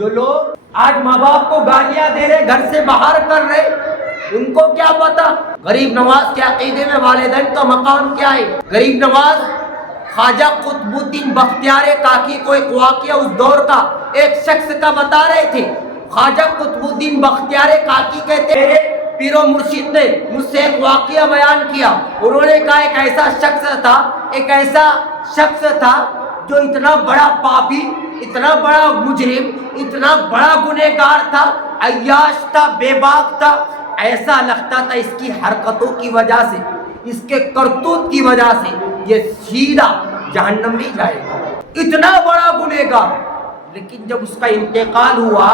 جو لوگ آج ماں باپ کو گالیاں دے رہے، گھر سے باہر کر رہے، ان کو کیا پتا غریب نواز کے عقیدے میں والدین کا مقام کیا ہے؟ غریب نواز خواجہ قطب الدین بختیار کاکی کو ایک واقعہ اس دور کا ایک شخص کا بتا رہے تھے۔ خواجہ قطب الدین بختیار کاکی کہتے ہیں پیر و مرشد نے مجھ سے ایک واقعہ بیان کیا۔ انہوں نے کہا ایک ایسا شخص تھا جو اتنا بڑا پاپی، اتنا بڑا مجرم، اتنا بڑا گنہگار تھا، عیاش تھا، بے باک تھا، ایسا لگتا تھا اس کی حرکتوں کی وجہ سے، اس کے کرتوت کی وجہ سے یہ سیدھا جہنم میں جائے گا، اتنا بڑا گنہگار۔ لیکن جب اس کا انتقال ہوا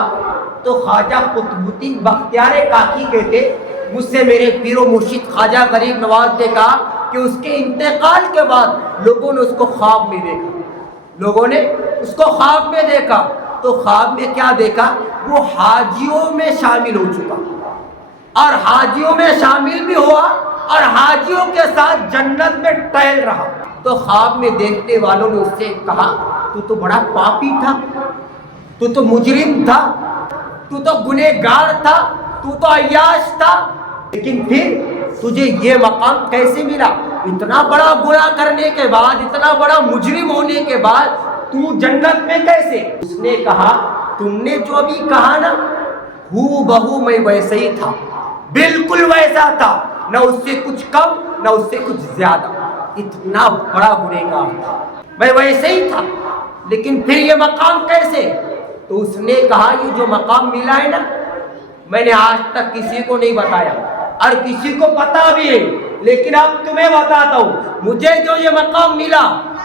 تو خواجہ قطب الدین بختیار کاکی کہتے مجھ سے میرے پیر و مرشد خواجہ غریب نواز نے کہا کہ اس کے انتقال کے بعد لوگوں نے اس کو خواب میں دیکھا، تو خواب میں کیا دیکھا؟ وہ حاجیوں میں شامل ہو چکا، اور حاجیوں میں شامل بھی ہوا اور حاجیوں کے ساتھ جنت میں ٹہل رہا۔ تو خواب میں دیکھنے والوں نے اس سے کہا تو تو بڑا پاپی تھا، تو تو مجرم تھا، تو تو گنہگار تھا، تو تو عیاش تھا، لیکن پھر تجھے یہ مقام کیسے ملا؟ اتنا بڑا گناہ کرنے کے بعد، اتنا بڑا مجرم ہونے کے بعد تو جنت میں کیسے؟ اس نے کہا تم نے جو ابھی کہا نا، ہو بہو میں ویسے ہی تھا، بالکل ویسا تھا، نہ اس سے کچھ کم نہ اس سے کچھ زیادہ، اتنا بڑا گنہگار تھا، میں ویسے ہی تھا، لیکن پھر یہ مقام کیسے؟ تو اس نے کہا یہ جو مقام ملا ہے نا، میں نے آج تک کسی کو نہیں بتایا اور کسی کو پتا بھی ہے، لیکن اب تمہیں بتاتا ہوں، مجھے جو یہ مقام ملا،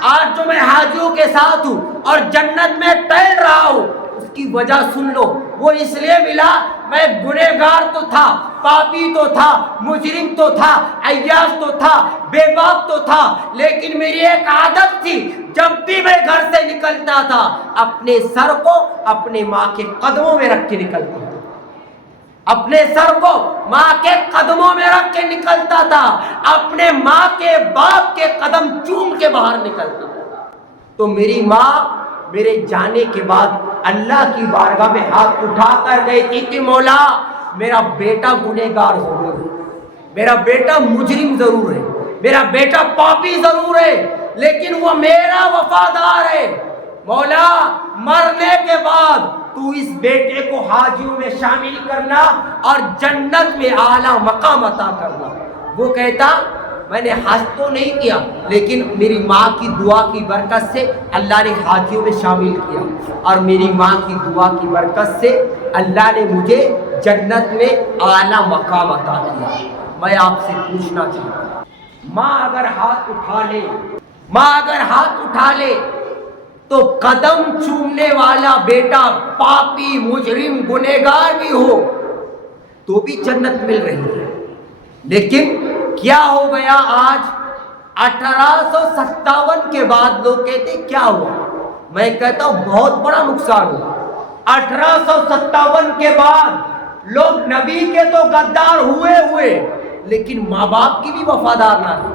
آج جو میں حاجیوں کے ساتھ ہوں اور جنت میں ٹہل رہا ہوں، اس کی وجہ سن لو، وہ اس لیے ملا میں گنہگار تو تھا، پاپی تو تھا، مجرم تو تھا، عیاش تو تھا، بے باک تو تھا، لیکن میری ایک عادت تھی، جب بھی میں گھر سے نکلتا تھا اپنے سر کو اپنے ماں کے قدموں میں رکھ کے نکلتا تھا، اپنے سر کو ماں کے قدموں میں رکھ کے نکلتا تھا، اپنے ماں کے باپ کے قدم چوم کے باہر نکلتا تھا۔ تو میری ماں میرے جانے کے بعد اللہ کی بارگاہ میں ہاتھ اٹھا کر گئی تھی کہ مولا میرا بیٹا گنہگار ضرور ہے، میرا بیٹا مجرم ضرور ہے، میرا بیٹا پاپی ضرور ہے، لیکن وہ میرا وفادار ہے، مولا مرنے کے بعد تو اس بیٹے کو حاجیوں میں شامل کرنا اور جنت میں اعلیٰ مقام عطا کرنا۔ وہ کہتا میں نے حج تو نہیں کیا، لیکن میری ماں کی دعا کی برکت سے اللہ نے حاجیوں میں شامل کیا، اور میری ماں کی دعا کی برکت سے اللہ نے مجھے جنت میں اعلیٰ مقام عطا کیا۔ میں آپ سے پوچھنا چاہتا ہوں، ماں اگر ہاتھ اٹھا لے تو قدم چومنے والا بیٹا پاپی مجرم گنہگار بھی ہو تو بھی جنت مل رہی ہے، لیکن کیا ہو گیا آج 1857 کے بعد لوگ کہتے کیا ہوا؟ میں کہتا ہوں بہت بڑا نقصان ہوا۔ 1857 کے بعد لوگ نبی کے تو غدار ہوئے لیکن ماں باپ کی بھی وفادار نہ رہے۔